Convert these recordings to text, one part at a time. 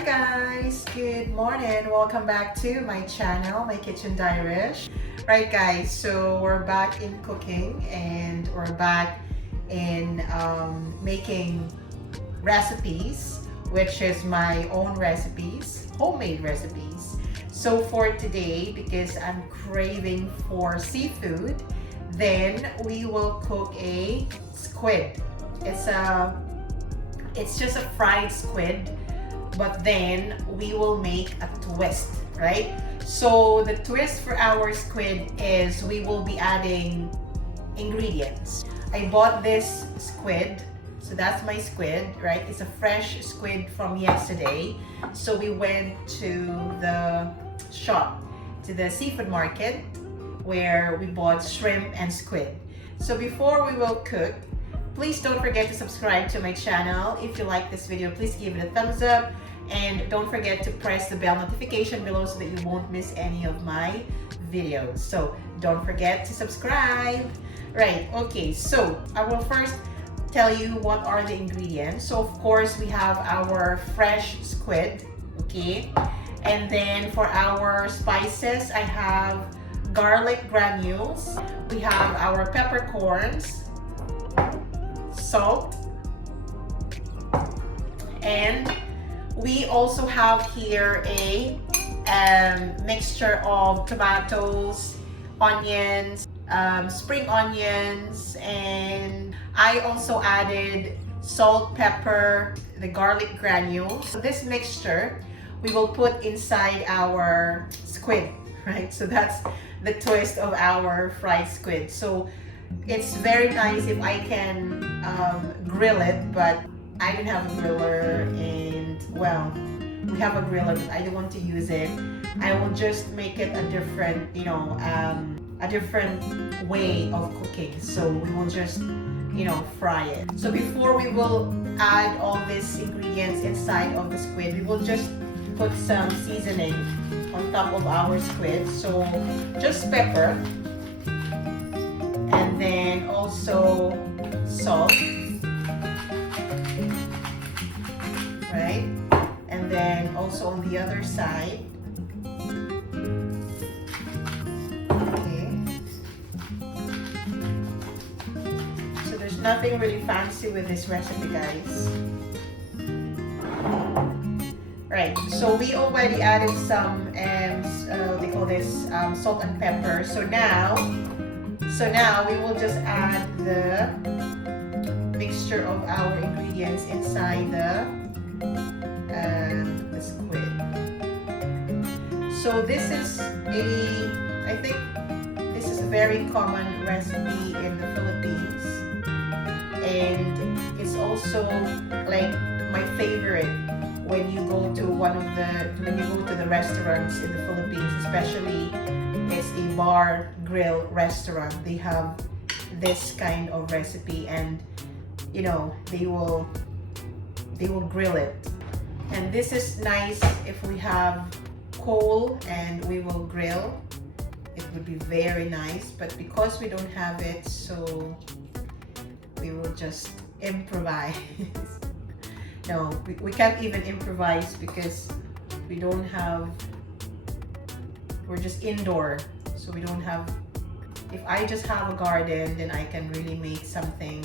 Hi guys, good morning. Welcome back to my channel, MyKitchendairish. Right guys, so we're back in cooking and we're back in making recipes, which is my own recipes, homemade recipes. So for today, because I'm craving for seafood, then we will cook a squid. It's just a fried squid, but then we will make a twist, right? So the twist for our squid is we will be adding ingredients. I bought this squid, so that's my squid, right? It's a fresh squid from yesterday. So we went to the shop, to the seafood market, where we bought shrimp and squid. So before we will cook, please don't forget to subscribe to my channel. If you like this video, please give it a thumbs up. And don't forget to press the bell notification below so that you won't miss any of my videos. So don't forget to subscribe. Right, okay, so I will first tell you what are the ingredients. So of course we have our fresh squid, okay? And then for our spices, I have garlic granules. We have our peppercorns, salt, and we also have here a mixture of tomatoes, onions, spring onions, and I also added salt, pepper, the garlic granules. So this mixture we will put inside our squid, right? So that's the twist of our fried squid. So it's very nice if I can grill it, but I don't have a griller, and well, we have a griller, but I don't want to use it. I will just make it a different, a different way of cooking. So we will just, fry it. So before we will add all these ingredients inside of the squid, we will just put some seasoning on top of our squid. So just pepper, and then also salt, right? And then also on the other side, okay. So there's nothing really fancy with this recipe, guys. Right, so we already added some, they call this salt and pepper. So now we will just add the mixture of our ingredients inside the squid. So this is I think this is a very common recipe in the Philippines, and it's also like my favorite when you go to the restaurants in the Philippines, especially it's a bar grill restaurant. They have this kind of recipe, and they will grill it. And this is nice if we have coal and we will grill. It would be very nice, but because we don't have it, so we will just improvise. No, we can't even improvise because we're just indoor, so we don't have. If I just have a garden, then I can really make something,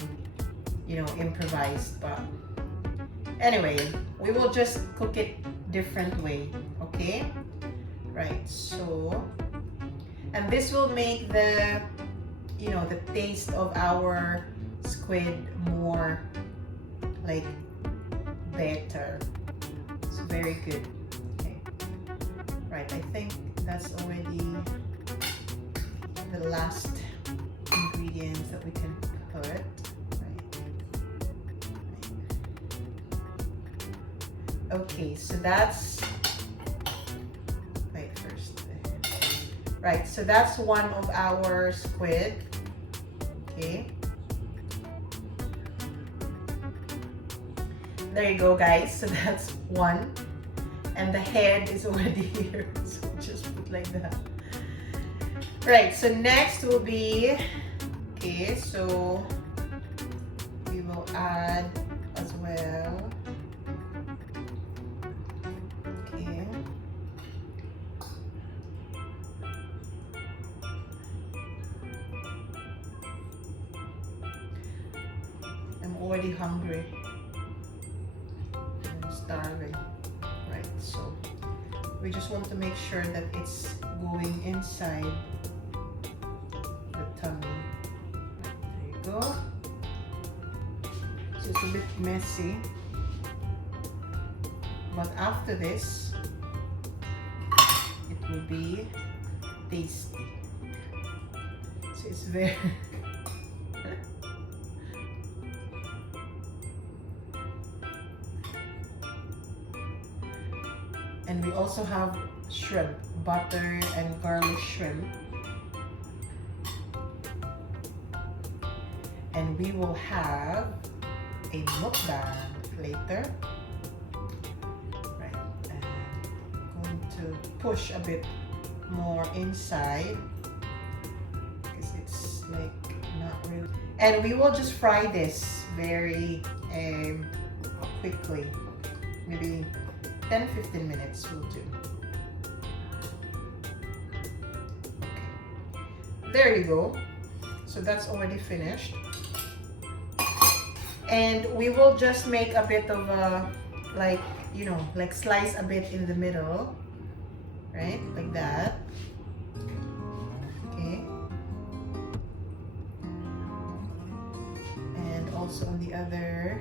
improvised. But anyway, we will just cook it different way, okay? Right, so, and this will make the taste of our squid more like better. It's very good. Okay, right, I think that's already the last ingredients that we can put. Okay, so that's right, so that's one of our squid. Okay, there you go, guys. So that's one, and the head is already here, so just put like that. Right, so next will be, okay, so we will add as well already hungry. I'm starving. Right, so we just want to make sure that it's going inside the tummy. There you go. So it's a bit messy, but after this, it will be tasty. So it's very and we also have shrimp, butter and garlic shrimp. And we will have a mukbang later. Right, and I'm going to push a bit more inside because it's like not really. And we will just fry this very quickly, maybe 10-15 minutes will do. Okay, there you go. So that's already finished. And we will just make a bit of a, like, you know, like slice a bit in the middle, right? Like that. Okay. And also on the other,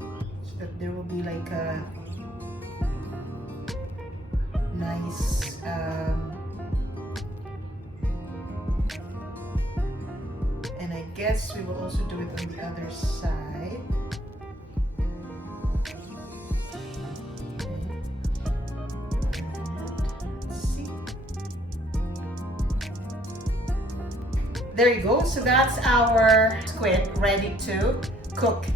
so that there will be like a nice and I guess we will also do it on the other side. Okay. Let's see. There you go. So that's our squid ready to cook.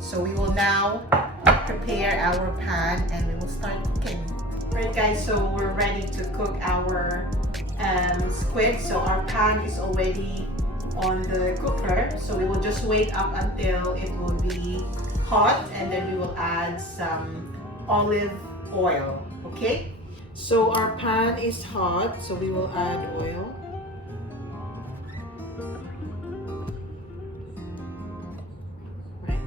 So we will now prepare our pan and we will start cooking. Right guys, so we're ready to cook our squid. So our pan is already on the cooker, so we will just wait up until it will be hot and then we will add some olive oil. Okay, so our pan is hot, so we will add oil. Right,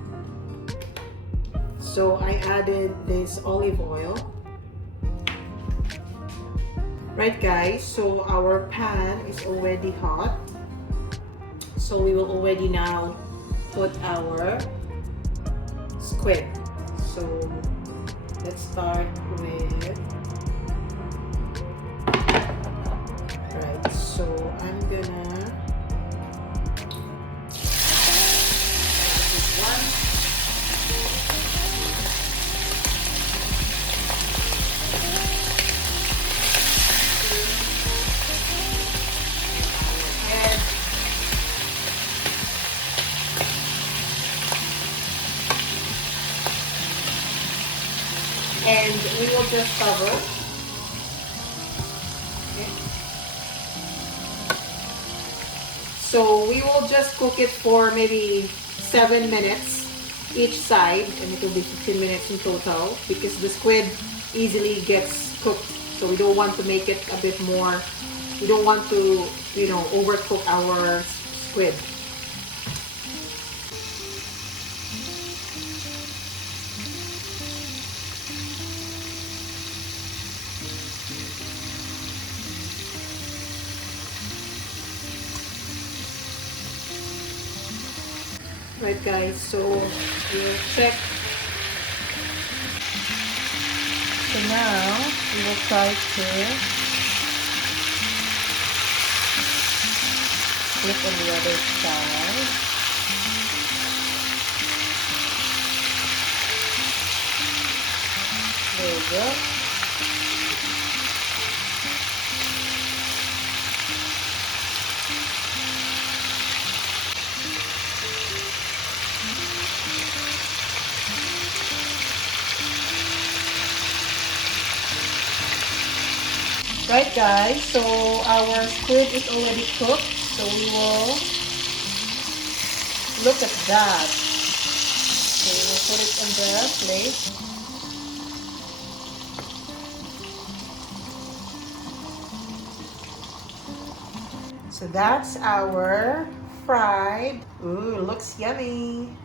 so I added this olive oil. Right guys, so our pan is already hot. So we will already now put our squid. So let's start with, right, so I'm gonna add one. And we will just cover. Okay. So we will just cook it for maybe 7 minutes each side, and it will be 15 minutes in total because the squid easily gets cooked. So we don't want to make it a bit more. We don't want to, you know, overcook our squid. Right guys, so we'll check. So now we will try to flip on the other side. There we go. Right guys, so our squid is already cooked, so we will look at that. So we will put it on the plate. So that's our fried. Ooh, looks yummy.